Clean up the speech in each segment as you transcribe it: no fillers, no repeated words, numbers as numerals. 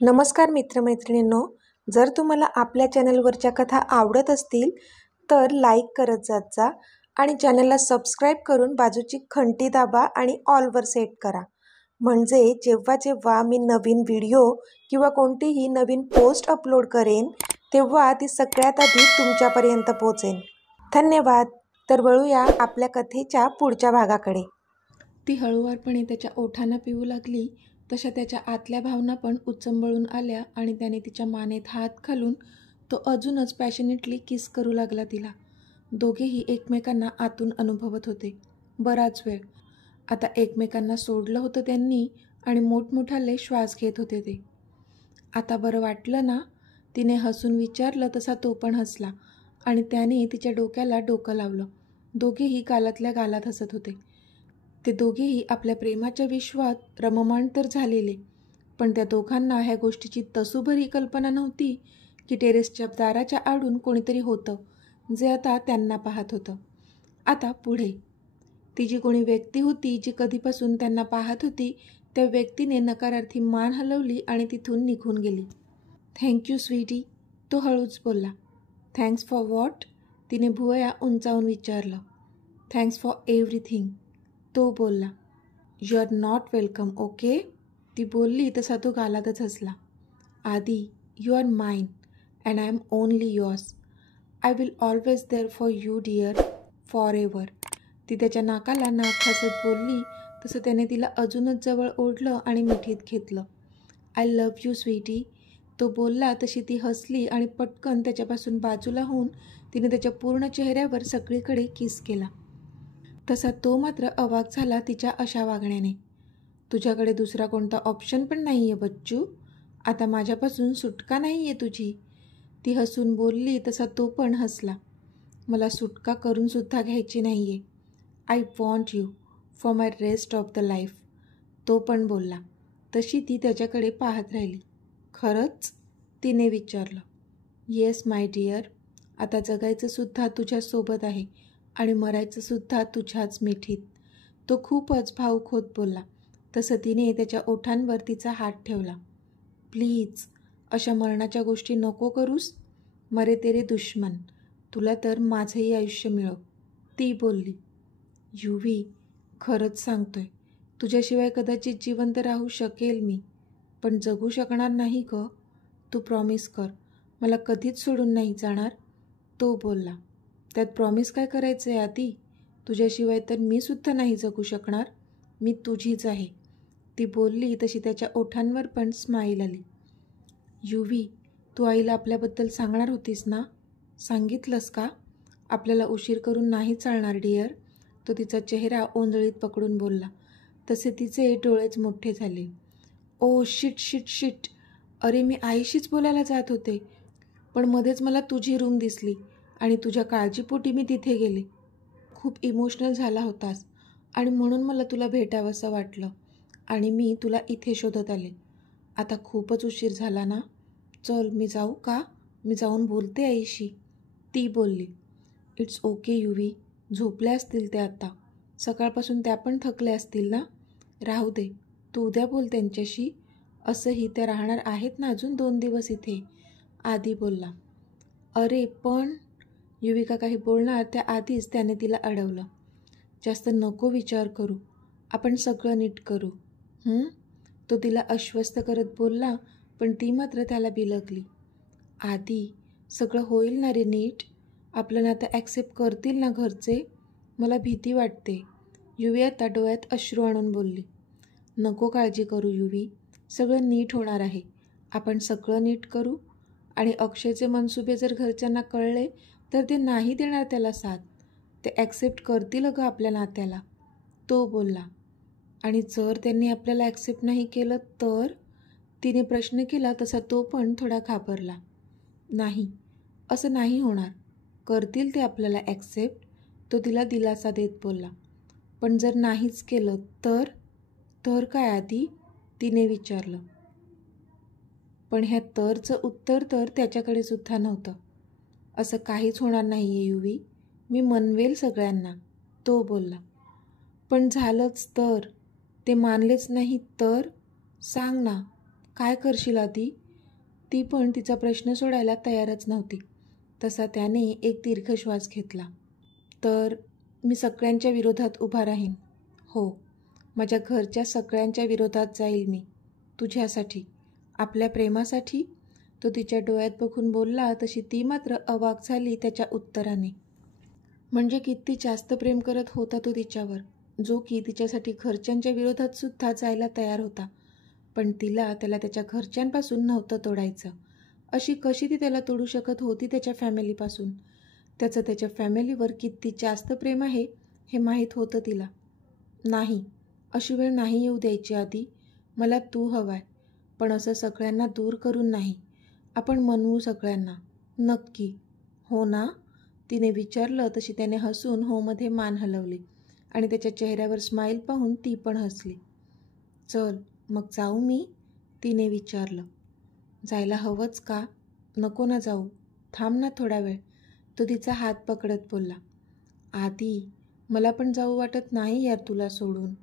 नमस्कार मित्रमैत्रिणींनो, जर तुम्हाला आपल्या चॅनलवरच्या कथा आवडत असतील तर लाईक करत जात जा आणि चॅनलला सबस्क्राईब करून बाजूची घंटी दाबा आणि ऑलवर सेट करा. म्हणजे जेव्हा जेव्हा मी नवीन व्हिडिओ किंवा कोणतीही नवीन पोस्ट अपलोड करेन तेव्हा ती सगळ्यात आधी तुमच्यापर्यंत पोहोचेल. धन्यवाद. तर वळूया आपल्या कथेच्या पुढच्या भागाकडे. ती हळूवारपणे त्याच्या ओठांना पिऊ लागली तशा त्याच्या आतल्या भावना पण उचंबळून आल्या आणि त्याने तिच्या मानेत हात घालून तो अजूनच पॅशनेटली किस करू लागला तिला. दोघेही एकमेकांना आतून अनुभवत होते. बराच वेळ आता एकमेकांना सोडलं होतं त्यांनी आणि मोठमोठाले श्वास घेत होते ते. आता बरं वाटलं ना, तिने हसून विचारलं तसा तो पण हसला आणि त्याने तिच्या डोक्याला डोकं लावलं. दोघेही गालातल्या गालात हसत होते. ते दोघेही आपल्या प्रेमाच्या विश्वात रममाण तर झालेले, पण त्या दोघांना ह्या गोष्टीची तसूभरी कल्पना नव्हती की टेरेसच्या दाराच्या आडून कोणीतरी होतं जे आता त्यांना पाहत होतं. आता पुढे ती जी कोणी व्यक्ती होती जी कधीपासून त्यांना पाहत होती त्या व्यक्तीने नकारार्थी मान हलवली आणि तिथून निघून गेली. थँक्यू स्वीटी, तो हळूच बोलला. थँक्स फॉर व्हॉट, तिने भुवया उंचावून विचारलं. थँक्स फॉर एव्हरीथिंग, तो बोलला. You are not welcome, okay, ती बोलली तसा तो गालातच हसला. Aadi, you are mine and I am only yours. I will always there for you dear, forever, ती त्याच्या नाकाला नाक हसत बोलली तसं त्याने तिला अजूनच जवळ ओढलं आणि मिठीत घेतलं. आय लव्ह यू स्वीटी, तो बोलला तशी ती हसली आणि पटकन त्याच्यापासून बाजूला होऊन तिने त्याच्या पूर्ण चेहऱ्यावर सगळीकडे किस केला. तसा तो मात्र अवाक झाला तिच्या अशा वागण्याने. तुझ्याकडे दुसरा कोणता ऑप्शन पण नाही आहे बच्चू, आता माझ्यापासून सुटका नाही आहे तुझी, ती हसून बोलली तसा तो पण हसला. मला सुटका करूनसुद्धा घ्यायची नाही आहे. I want you for my rest of the life, तो पण बोलला. तशी ती त्याच्याकडे पाहत राहिली. खरंच, तिने विचारलं. येस माय डिअर, आता जगायचंसुद्धा तुझ्यासोबत आहे आणि मरायचंसुद्धा तुझ्याच मिठीत, तो खूपच भावुक होत बोलला. तसं तिने त्याच्या ओठांवर तिचा हात ठेवला. प्लीज, अशा मरणाच्या गोष्टी नको करूस, मरे तेरे दुश्मन, तुला तर माझंही आयुष्य मिळो, ती बोलली. युवी, खरंच सांगतोय, तुझ्याशिवाय कदाचित जिवंत राहू शकेल मी, पण जगू शकणार नाही ग. तू प्रॉमिस कर, मला कधीच सोडून नाही जाणार, तो बोलला. त्यात प्रॉमिस काय करायचं आहे आधी, तुझ्याशिवाय तर मी सुद्धा नाही जगू शकणार, मी तुझीच आहे, ती बोलली तशी त्याच्या ओठांवर पण स्माईल आली. युवी, तू आईला आपल्याबद्दल सांगणार होतीस ना, सांगितलंस का? आपल्याला उशीर करून नाही चालणार डिअर, तो तिचा चेहरा ओंजळीत पकडून बोलला. तसे तिचे डोळेच मोठे झाले. ओ शिट शिट शिट, अरे मी आईशीच बोलायला जात होते, पण मध्येच मला तुझी रूम दिसली आणि तुझ्या काळजीपोटी मी तिथे गेले. खूप इमोशनल झाला होतास आणि म्हणून मला तुला भेटावंसं वाटलं आणि मी तुला इथे शोधत आले. आता खूपच उशीर झाला ना, चल मी जाऊ का, मी जाऊन बोलते आईशी, ती बोलली. इट्स ओके युवी, झोपल्या असतील त्या आता, सकाळपासून त्या पण थकल्या असतील ना, राहू दे, तू उद्या बोल त्यांच्याशी, असंही त्या राहणार आहेत ना अजून 2 दिवस इथे, आदी बोलला. अरे पण, युविका काही बोलणार त्याआधीच त्याने तिला अडवलं. जास्त नको विचार करू, आपण सगळं नीट करू, तो तिला आश्वस्त करत बोलला, पण ती मात्र त्याला बिलगली. आधी सगळं होईल ना रे नीट, आपलं नातं ॲक्सेप्ट करतील ना घरचे, मला भीती वाटते, युवी आता डोळ्यात अश्रू आणून बोलली. नको काळजी करू युवी, सगळं नीट होणार आहे, आपण सगळं नीट करू आणि अक्षयचे मनसुबे जर घरच्यांना कळले तर ते नाही देणार त्याला साथ, ते ॲक्सेप्ट करतील अगं आपल्या नात्याला, तो बोलला. आणि जर त्यांनी आपल्याला ॲक्सेप्ट नाही केलं तर, तिने प्रश्न केला तसा तो पण थोडा घाबरला. नाही, असं नाही होणार, करतील ते आपल्याला ॲक्सेप्ट, तो तिला दिलासा देत बोलला. पण जर नाहीच केलं तर, तर काय आधी, तिने विचारलं. पण ह्या तरचं उत्तर तर त्याच्याकडे सुद्धा नव्हतं. असं काहीच होणार नाही आहे युवी, मी मनवेल सगळ्यांना, तो बोलला. पण झालंच तर, ते मानलेच नाही तर, सांग ना, काय करशील आधी? ती पण तिचा प्रश्न सोडायला तयारच नव्हती. तसा त्याने एक दीर्घ श्वास घेतला. तर मी सगळ्यांच्या विरोधात उभा राहीन. हो, माझ्या घरच्या सगळ्यांच्या विरोधात जाईल मी. तुझ्यासाठी, आपल्या प्रेमासाठी. तो तिच्या डोळ्यात बघून बोलला तशी ती मात्र अवाक झाली त्याच्या उत्तराने. म्हणजे किती जास्त प्रेम करत होता तो तिच्यावर, जो की तिच्यासाठी घरच्यांच्या विरोधात सुद्धा जायला तयार होता. पण त्याला त्याच्या घरच्यांपासून नव्हतं तोडायचं. अशी कशी ती त्याला तोडू शकत होती त्याच्या फॅमिलीपासून? त्याचं त्याच्या फॅमिलीवर किती जास्त प्रेम आहे हे माहीत होतं तिला. नाही, अशी वेळ नाही येऊ द्यायची आधी. मला तू हवाय, पण असं सगळ्यांना दूर करून नाही. आपण म्हणवू सगळ्यांना. नक्की हो ना? तिने विचारलं तशी त्याने हसून होमध्ये मान हलवली आणि त्याच्या चेहऱ्यावर स्माईल पाहून ती पण हसली. चल मग जाऊ मी? तिने विचारलं. जायला हवंच का? नको ना जाऊ, थांब ना थोडा वेळ. तो तिचा हात पकडत बोलला. आधी मला पण जाऊ वाटत नाही यार तुला सोडून,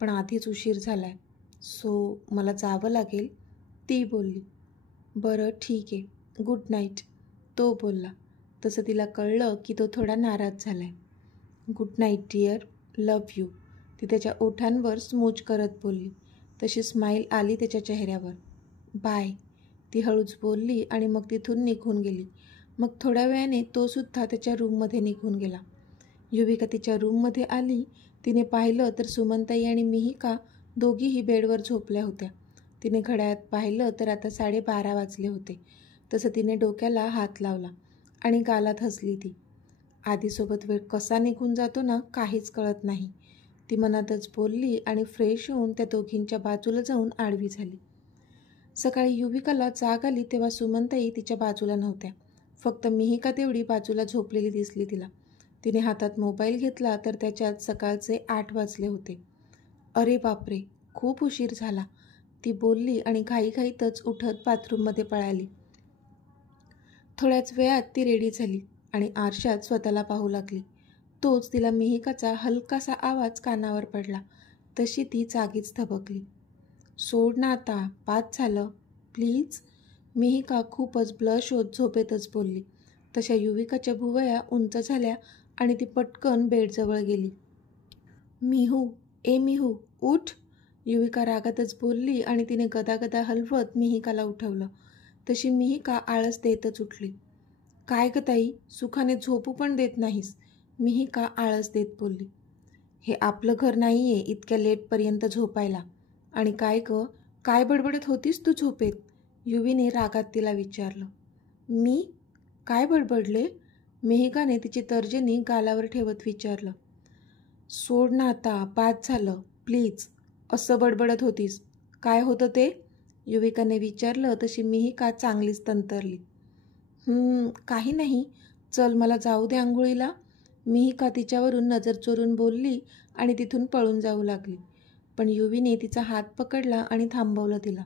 पण आधीच उशीर झालाय, सो मला जावं लागेल, ती बोलली. बरं ठीक आहे, गुड नाईट, तो बोलला. तसं तिला कळलं की तो थोडा नाराज झालाय. Good night dear, love you, ती त्याच्या ओठांवर स्मूच करत बोलली. तशी स्माईल आली त्याच्या चेहऱ्यावर. बाय, ती हळूच बोलली आणि मग तिथून निघून गेली. मग थोड्या वेळाने तो सुद्धा त्याच्या रूममध्ये निघून गेला. युविका तिच्या रूममध्ये आली. तिने पाहिलं तर सुमनताई आणि मिहिका दोघीही बेडवर झोपल्या होत्या. तिने घड्याळात पाहिलं तर आता 12:30 वाजले होते. तसं तिने डोक्याला हात लावला आणि गालात हसली ती. आधीसोबत वेळ कसा निघून जातो ना काहीच कळत नाही, ती मनातच बोलली आणि फ्रेश होऊन त्या दोघींच्या बाजूला जाऊन आडवी झाली. सकाळी युविकाला जाग आली तेव्हा सुमनताई तिच्या बाजूला नव्हत्या. फक्त मिहिका तेवढी बाजूला झोपलेली दिसली तिला. तिने हातात मोबाईल घेतला तर त्याच्यात सकाळचे 8 वाजले होते. अरे बापरे, खूप उशीर झाला, ती बोलली आणि घाईघाईतच उठत बाथरूममध्ये पळाली. थोड्याच वेळात ती रेडी झाली आणि आरशात स्वतःला पाहू लागली. तोच तिला मिहिकाचा हलकासा आवाज कानावर पडला. तशी ती जागीच थबकली. सोड ना आता, 5 झालं, प्लीज, मिहिका खूपच ब्लश होत झोपेतच बोलली. तशा युविकाच्या भुवया उंच झाल्या आणि ती पटकन बेडजवळ गेली. मिहू, ए मिहू, उठ, युविका रागातच बोलली आणि तिने गदागदा हलवत मिहिकाला उठवलं. तशी मिहिका आळस देतच उठली. काय ग ताई, सुखाने झोपू पण देत नाहीस, मिहिका आळस देत बोलली. हे आपलं घर नाही आहे इतक्या लेटपर्यंत झोपायला. आणि काय ग, काय बडबडत होतीस तू झोपेत, युवीने रागात तिला विचारलं. मी काय बडबडले, मिहिकाने तिची तर्जनी गालावर ठेवत विचारलं. सोड ना आता, 5 झालं, प्लीज, असं बडबडत होतीस, काय होतं ते, युविकाने विचारलं. तशी मिहिका चांगलीच तंतरली. काही नाही, चल मला जाऊ दे आंघोळीला, मिहिका तिच्यावरून नजर चोरून बोलली आणि तिथून पळून जाऊ लागली. पण युवीने तिचा हात पकडला आणि थांबवलं तिला.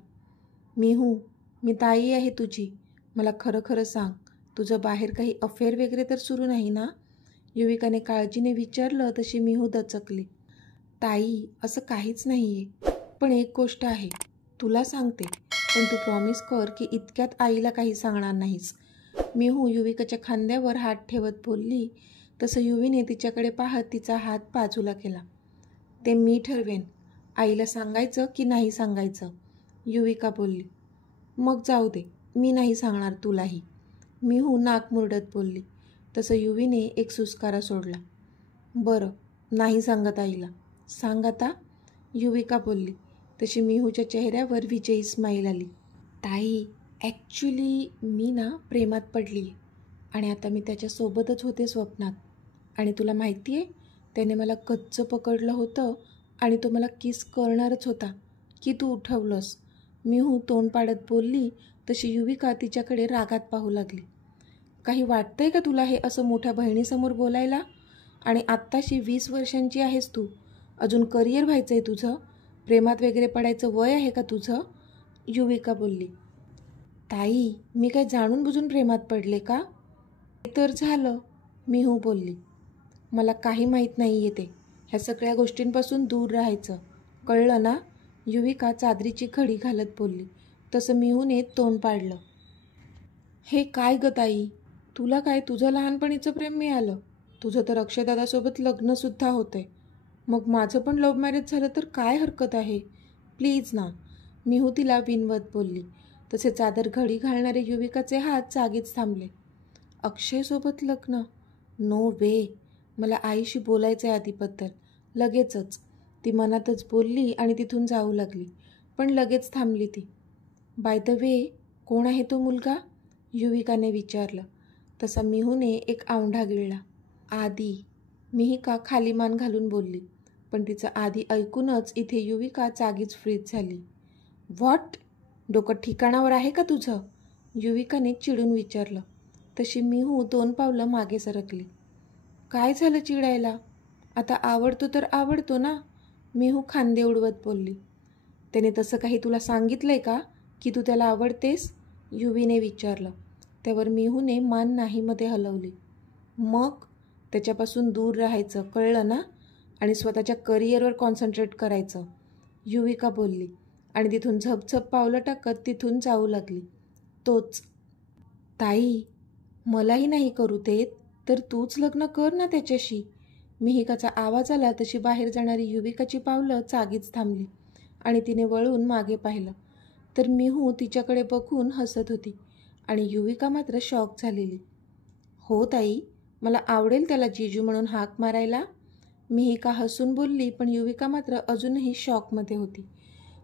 मिहू, मी ताई आहे तुझी, मला खरं खरं सांग, तुझं बाहेर काही अफेअर वगैरे तर सुरू नाही ना, युविकाने काळजीने विचारलं. तशी मिहू दचकली. ताई, असं काहीच नाही आहे, पण एक गोष्ट आहे, तुला सांगते, पण तू प्रॉमिस कर की इतक्यात आईला काही सांगणार नाहीस, मिहू युविकाच्या खांद्यावर हात ठेवत बोलली. तसं युवीने तिच्याकडे पाहत तिचा हात बाजूला केला. ते मी ठरवेन, आईला सांगायचं की नाही सांगायचं, युविका बोलली. मग जाऊ दे, मी नाही सांगणार तुलाही, मिहू नाक मुरडत बोलली. तसं युवीने एक सुस्कारा सोडला. बरं, नाही सांगत आईला, सांग आता, युविका बोलली. तशी मिहूच्या चेहऱ्यावर विजयी स्माईल आली. ताई, ॲक्च्युली मी ना प्रेमात पडली आहे आणि आता मी त्याच्यासोबतच होते स्वप्नात. आणि तुला माहिती आहे, त्याने मला कच्चं पकडलं होतं आणि तो मला किस करणारच होता की तू उठवलंस, मिहू तोंड पाडत बोलली. तशी युविका तिच्याकडे रागात पाहू लागली. काही वाटतंय का तुला हे असं मोठ्या बहिणीसमोर बोलायला? आणि आत्ताशी 20 वर्षांची आहेस तू, अजून करिअर व्हायचं आहे तुझं, प्रेमात वगैरे पडायचं वय आहे का तुझं, युविका बोलली. ताई, मी काय जाणून बुजून प्रेमात पडले का? ते तर झालं, मिहू बोलली. मला काही माहीत नाही येते, ह्या सगळ्या गोष्टींपासून दूर राहायचं, कळलं ना, युविका चादरीची घडी घालत बोलली. तसं मिहूने तोंड पाडलं. हे काय ग ताई, तुला काय तुझं लहानपणीचं प्रेम मिळालं? तुझं तर अक्षयदादासोबत लग्नसुद्धा होतंय. मग माझं पण लव्ह मॅरेज झालं तर काय हरकत आहे? प्लीज ना, मिहू तिला विनवत बोलली. तसे चादर घडी घालणारे युविकाचे हात जागीच थांबले. अक्षयसोबत लग्न? नो वे. मला आईशी बोलायचं आहे आधीबद्दल, लगेचच. ती मनातच बोलली आणि तिथून जाऊ लागली. पण लगेच थांबली ती. बाय द वे, कोण आहे तो मुलगा? युविकाने विचारलं. तसा मिहूने एक औंढा गिळला. आदी. मिहिका खाली मान घालून बोलली. पण तिचं आधी ऐकूनच इथे युविका जागीच फ्रीज झाली. व्हॉट? डोकं ठिकाणावर आहे का तुझं? युविकाने चिडून विचारलं. तशी मिहू 2 पावलं मागे सरकली. काय झालं चिडायला? आता आवडतो तर आवडतो ना, मिहू खांदे उडवत बोलली. त्याने तसं काही तुला सांगितलंय का की तू त्याला आवडतेस? युवीने विचारलं. त्यावर मिहूने मान नाहीमध्ये हलवली. मग त्याच्यापासून दूर राहायचं, कळलं ना? आणि स्वतःच्या करिअरवर कॉन्सन्ट्रेट करायचं, युविका बोलली आणि तिथून झपझप पावलं टाकत तिथून जाऊ लागली. तोच. ताई, मलाही नाही करू देत तर तूच लग्न कर ना त्याच्याशी. मिहिकाचा आवाज आला तशी बाहेर जाणारी युविकाची पावलं जागीच थांबली आणि तिने वळून मागे पाहिलं तर मिहू तिच्याकडे बघून हसत होती आणि युविका मात्र शॉक झालेली. हो ताई, मला आवडेल त्याला जीजू म्हणून हाक मारायला, मिहिका हसून बोलली. पण युविका मात्र अजूनही शॉकमध्ये होती.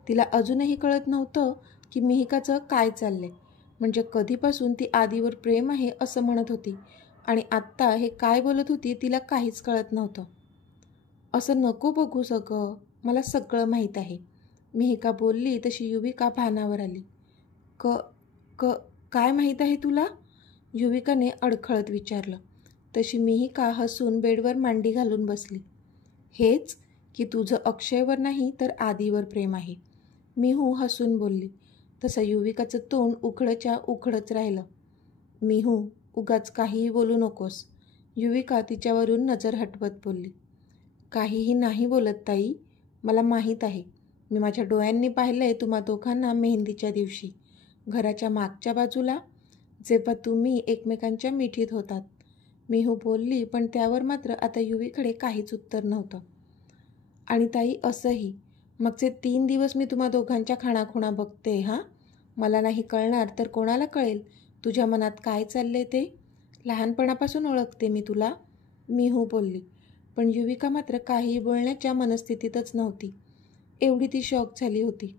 तिला अजूनही कळत नव्हतं की मिहिकाचं काय चाललंय. म्हणजे कधीपासून ती आदीवर प्रेम आहे असं म्हणत होती आणि आत्ता हे काय बोलत होती तिला काहीच कळत नव्हतं. असं नको बघू सगळं, मला सगळं माहीत आहे, मिहिका बोलली. तशी युविका भानावर आली. क क काय माहीत आहे तुला? युविकाने अडखळत विचारलं. तशी मिहिका हसून बेडवर मांडी घालून बसली. हेच की तुझं अक्षयवर नाही तर आदीवर प्रेम आहे, मिहू हसून बोलली. तसं युविकाचं तोंड उघडच्या उघडच राहिलं. मिहू, उगाच काहीही बोलू नकोस, युविका तिच्यावरून नजर हटवत बोलली. काहीही नाही बोलत ताई, मला माहीत आहे. मी माझ्या डोळ्यांनी पाहिलंय तुम्हा दोघांना मेहंदीच्या दिवशी घराच्या मागच्या बाजूला, जेव्हा तुम्ही एकमेकांच्या मिठीत होतात, मिहू बोलली. पण त्यावर मात्र आता युवीकडे काहीच उत्तर नव्हतं. आणि ताई असंही, मागचे 3 दिवस मी तुम्हा दोघांच्या खाणाखुणा बघते. हां, मला नाही कळणार तर कोणाला कळेल तुझ्या मनात काय चालले ते? लहानपणापासून ओळखते मी तुला, मिहू बोलली. पण युविका मात्र काहीही बोलण्याच्या मनस्थितीतच नव्हती. एवढी ती शॉक झाली होती.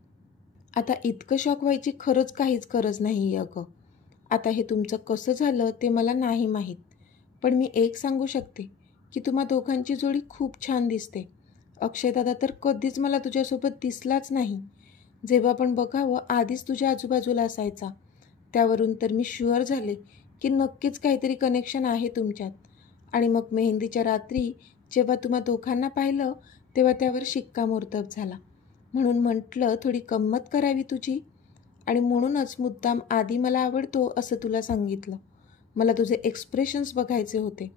आता इतकं शॉक व्हायची खरंच काहीच गरज नाही आहे अगं. आता हे तुमचं कसं झालं ते मला नाही माहीत, पण मी एक सांगू शकते की तुम्हा दोघांची जोडी खूप छान दिसते. अक्षयदादा तर कधीच मला तुझ्यासोबत दिसलाच नाही. जेव्हा पण बघावं आधीच तुझ्या आजूबाजूला असायचा. त्यावरून तर मी शुअर झाले की नक्कीच काहीतरी कनेक्शन आहे तुमच्यात. आणि मग मेहंदीच्या रात्री जेव्हा तुम्हा दोघांना पाहिलं तेव्हा त्यावर शिक्कामोर्तब झाला. म्हणून म्हटलं थोडी गंमत करावी तुझी, आणि म्हणूनच मुद्दाम आधी मला आवडतो असं तुला सांगितलं. मला तुझे एक्सप्रेशन्स बघायचे होते.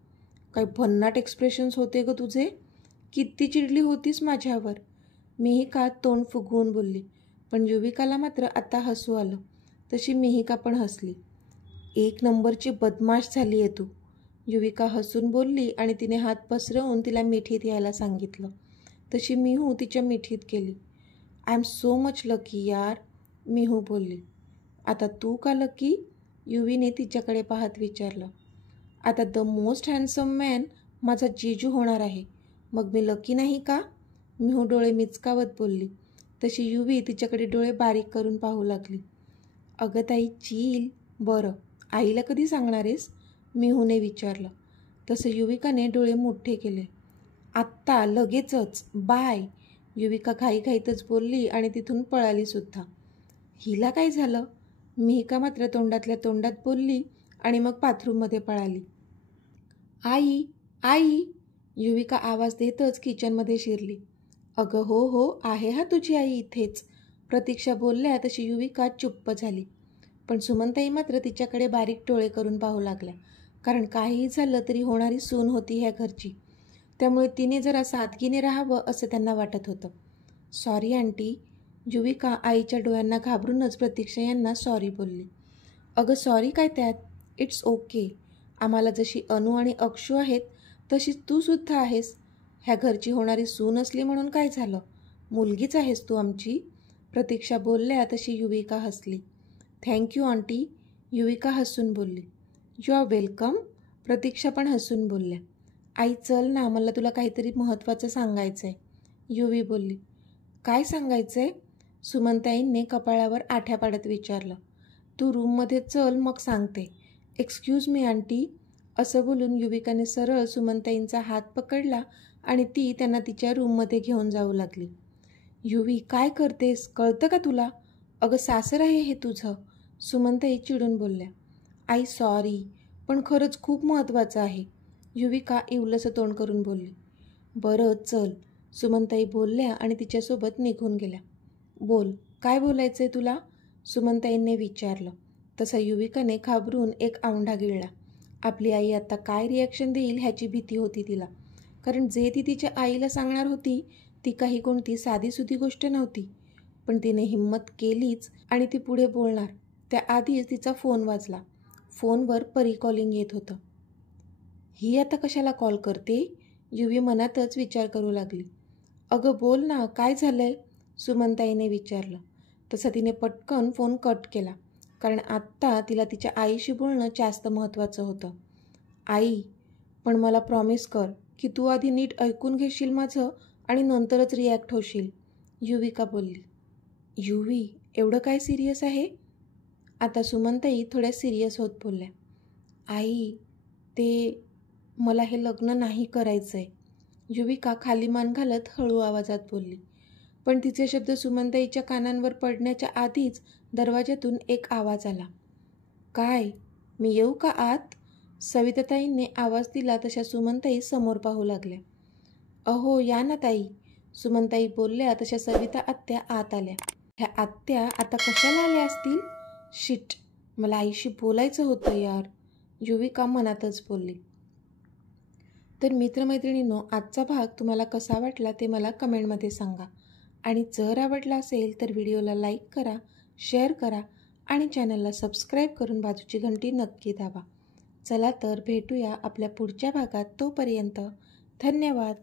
काय भन्नाट एक्सप्रेशन्स होते ग तुझे. किती चिडली होतीस माझ्यावर, मिहिका तोंड फुगवून बोलली. पण युविकाला मात्र आता हसू आलं. तशी मिहिका पण हसली. 1 नंबरची बदमाश झाली आहे तू, युविका हसून बोलली आणि तिने हात पसरवून तिला मिठीत यायला सांगितलं. तशी मिहू तिच्या मिठीत गेली. I am so much lucky यार, मिहू बोलली. आता तू का लकी, युवीने तिच्याकडे पाहत विचारलं. आता द मोस्ट हँडसम मॅन माझा जीजू होणार आहे, मग मी लकी नाही का, मिहू डोळे मिचकावत बोलली. तशी युवी तिच्याकडे डोळे बारीक करून पाहू लागली. अगं ताई चील. बरं, आईला कधी सांगणार आहेस, मिहूने विचारलं. तसं युविकाने डोळे मोठे केले. आत्ता, लगेचच, बाय, युविका घाईघाईतच बोलली आणि तिथून पळाली सुद्धा. हिला काय झालं, मिहिका मात्र तोंडातल्या तोंडात बोलली आणि मग बाथरूममध्ये पळाली. आई, आई, युविका आवाज देतच किचनमध्ये शिरली. अगं हो हो, आहे हा तुझी आई इथेच, प्रतीक्षा बोलल्या. तशी युविका चुप्प झाली. पण सुमनताई मात्र तिच्याकडे बारीक डोळे करून पाहू लागल्या. कारण काहीही झालं तरी होणारी सून होती ह्या घरची, त्यामुळे तिने जरा सादगीने राहावं असं त्यांना वाटत होतं. सॉरी आंटी, युविका आईच्या डोळ्यांना घाबरूनच प्रतीक्षा यांना सॉरी बोलली. अगं सॉरी काय त्यात, इट्स ओके. आम्हाला जशी अनु आणि अक्षू आहेत तशी तू सुद्धा आहेस. ह्या घरची होणारी सून असली म्हणून काय झालं, मुलगीच आहेस तू आमची. प्रतीक्षा बोलल्या तशी युविका हसली. थँक्यू आंटी, युविका हसून बोलली. यू आर वेलकम, प्रतीक्षा पण हसून बोलल्या. आई चल ना, मला तुला काहीतरी महत्त्वाचं सांगायचं आहे, युवी बोलली. काय सांगायचं आहे, सुमनताईंनी कपाळावर आठ्या पाडत विचारलं. तू रूममध्ये चल मग सांगते. एक्सक्यूज मी आंटी, असं बोलून युविकाने सरळ सुमनताईंचा हात पकडला आणि ती त्यांना तिच्या रूममध्ये घेऊन जाऊ लागली. युवी काय करतेस, कळतं का तुला? अगं सासर आहे हे तुझं, सुमनताई चिडून बोलल्या. आई सॉरी, पण खरंच खूप महत्त्वाचं आहे, युविका इवलंसं तोंड करून बोलली. बरं चल, सुमनताई बोलल्या आणि तिच्यासोबत निघून गेल्या. बोल, काय बोलायचं आहे तुला, सुमनताईंनी विचारलं. तसा युविकाने घाबरून एक औंढा गिळला. आपली आई आता काय रिॲक्शन देईल ह्याची भीती होती तिला, कारण जे ती तिच्या आईला सांगणार होती ती काही कोणती साधीसुधी गोष्ट नव्हती. पण तिने हिम्मत केलीच आणि ती पुढे बोलणार त्याआधीच तिचा फोन वाजला. फोनवर परी कॉलिंग येत होतं. ही आता कशाला कॉल करते, युवी मनातच विचार करू लागली. अगं बोल ना, काय झालंय, सुमनताईने विचारलं. तसं तिने पटकन फोन कट केला, कारण आत्ता तिला तिच्या आईशी बोलणं जास्त महत्त्वाचं होतं. आई, पण मला प्रॉमिस कर की तू आधी नीट ऐकून घेशील माझं आणि नंतरच रिॲक्ट होशील, युविका बोलली. युवी, एवढं काय सिरियस आहे, आता सुमनताई थोड्या सिरियस होत बोलल्या. आई, ते मला हे लग्न नाही करायचं आहे, युविका खाली मान घालत हळू आवाजात बोलली. पण तिचे शब्द सुमनताईच्या कानांवर पडण्याच्या आधीच दरवाजातून एक आवाज आला. काय, मी येऊ का आत, सविताताईंनी आवाज दिला तशा सुमनताई समोर पाहू लागल्या. अहो या ना ताई, सुमनताई बोलल्या तशा सविता आत्या आत आल्या. ह्या आत्या आता कशाला आल्या असतील, शिट, मला आईशी बोलायचं होतं यार, युविका मनातच बोलली. तर मित्रमैत्रिणींनो, आजचा भाग तुम्हाला कसा वाटला ते मला कमेंटमध्ये सांगा. आणि जर आवडला असेल तर व्हिडिओला लाईक करा, शेअर करा आणि चॅनलला सबस्क्राईब करून बाजूची घंटी नक्की दाबा. चला तर भेटूया आपल्या पुढच्या भागात, तोपर्यंत धन्यवाद.